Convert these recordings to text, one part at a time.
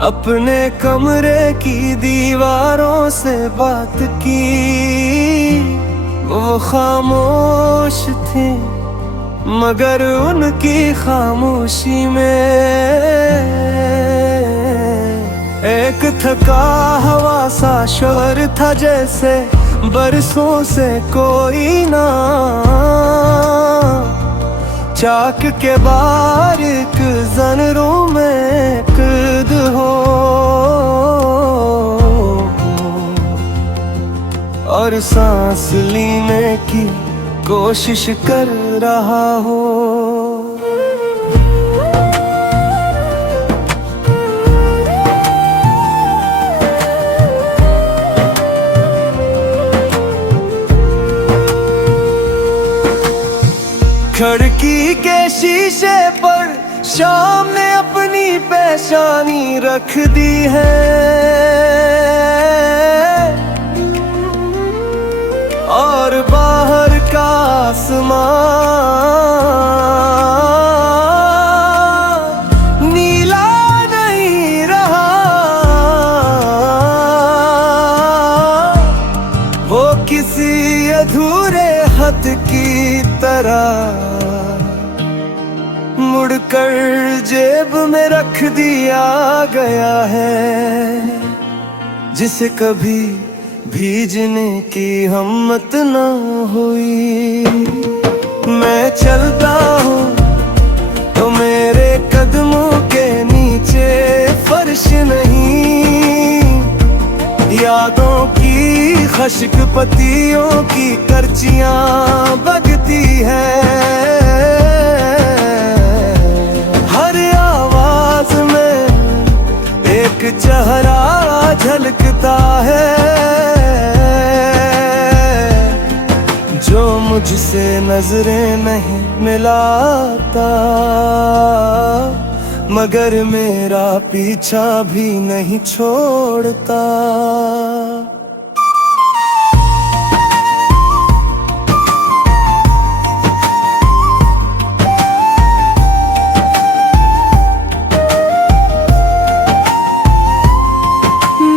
अपने कमरे की दीवारों से बात की, वो खामोश थे मगर उनकी खामोशी में एक थका हवा सा शोर था, जैसे बरसों से कोई ना चाक के बारीक ज़नरों में कैद हो और सांस लेने की कोशिश कर रहा हो। खिड़की के शीशे पर शाम ने अपनी पेशानी रख दी है और बाहर का आसमां नीला नहीं रहा। वो किसी अधूरे खत की तरह मुड़कर जेब में रख दिया गया है, जिसे कभी भीजने की हिम्मत न हुई। मैं चलता हूँ तो मेरे कदमों के नीचे फर्श नहीं, यादों की खश्क पत्तियों की करचियां बगती है। हर आवाज में एक चेहरा झलकता है, जो मुझसे नजरें नहीं मिलाता मगर मेरा पीछा भी नहीं छोड़ता।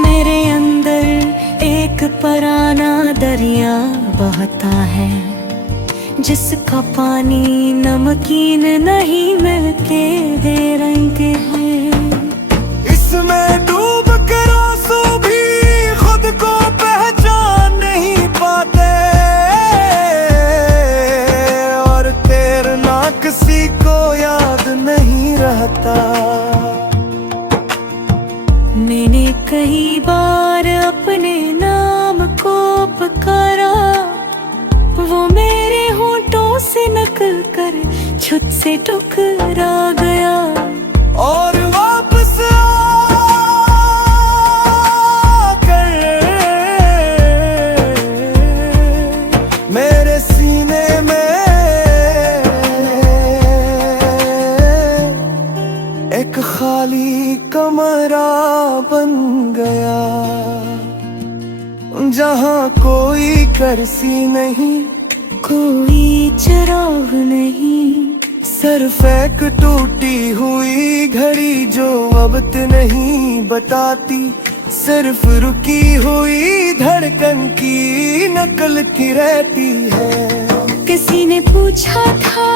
मेरे अंदर एक पुराना दरिया बहता है, जिसका पानी नमकीन नहीं मिलके बेरंग है। इसमें डूब कर आंसू भी खुद को पहचान नहीं पाते और तैरना किसी को याद नहीं रहता। मैंने कई बार अपने नाम को पुकारा, वो मेरे होंठों से नकल कर छुट से टकरा गया और वापस आकर मेरे सीने में एक खाली कमरा बन गया, जहाँ कोई कुर्सी नहीं, कोई चिराग नहीं, सिर्फ एक टूटी हुई घड़ी जो वक्त नहीं बताती, सिर्फ रुकी हुई धड़कन की नकल की रहती है। किसी ने पूछा था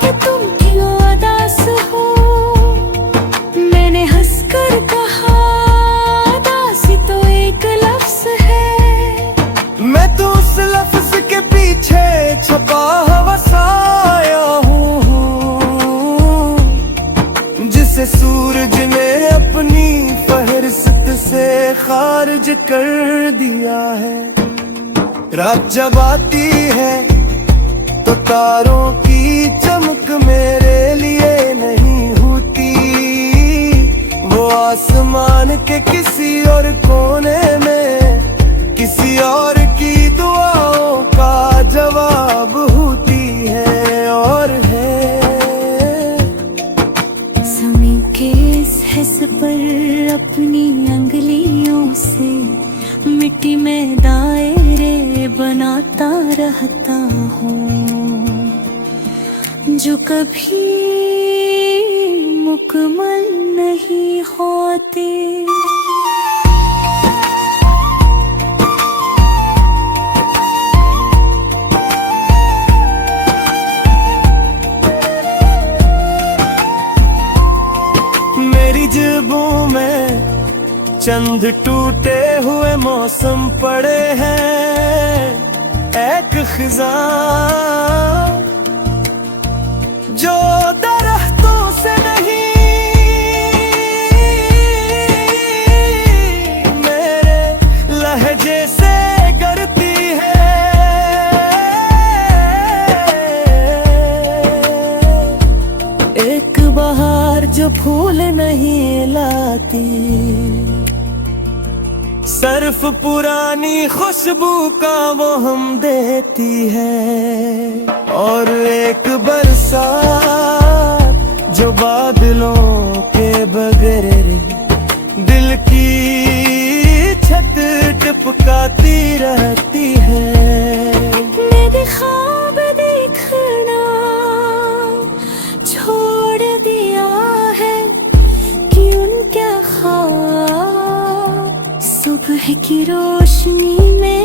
कि तुम क्यों उदास हो, मैंने हंसकर कहा उदासी तो एक लफ्ज है। मैं तो उस लफ्ज के पीछे छपा हुआ साया हूँ, जिसे सूरज ने अपनी फहरिस्त से खारिज कर दिया है। रात जब आती है तो तारों की चमक मेरे लिए नहीं होती, वो आसमान के किसी और कोने में किसी और की दुआओं का जवाब होती है। और है समय के इस हिस्से पर अपनी अंगुलियों से मिट्टी में दायरे बनाता रहता हूँ, जो कभी मुकम्मल नहीं होते। मेरी जेबों में चंद टूटे हुए मौसम पड़े हैं, एक खिज़ां जो दरख्तों से नहीं मेरे लहजे से करती है। एक बहार जो फूल नहीं लाती, सर्फ पुरानी खुशबू का वो हम देती है। और एक बरसात जो बादलों के बगैर दिल की छत टिपकाती रहती है। मेरे ख्वाब देखना छोड़ दिया है कि उनके ख्वाब सुबह की रोशनी में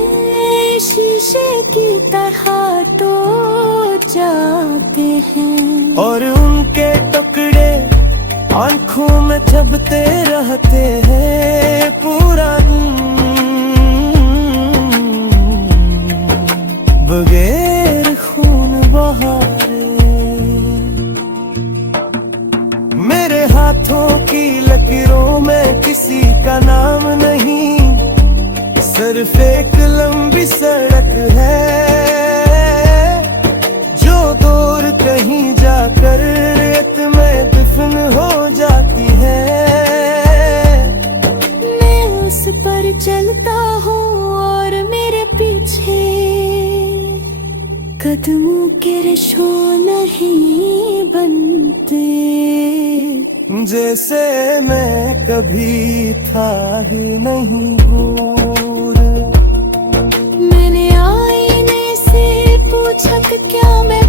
शीशे की तरह टूट जाते हैं। और उनके टुकड़े आंखों में चबते रहते हैं पूरा बगैर खून बहारे। मेरे हाथों की लकीरों में किसी का नाम नहीं, सिर्फ एक लंबी सड़क है जो दूर कहीं जाकर रेत में दफन हो जाती है। मैं उस पर चलता हूँ और मेरे पीछे कदमों के रेशों नहीं बनते, जैसे मैं कभी था ही नहीं दूर। मैंने आईने से पूछा कि क्या मैं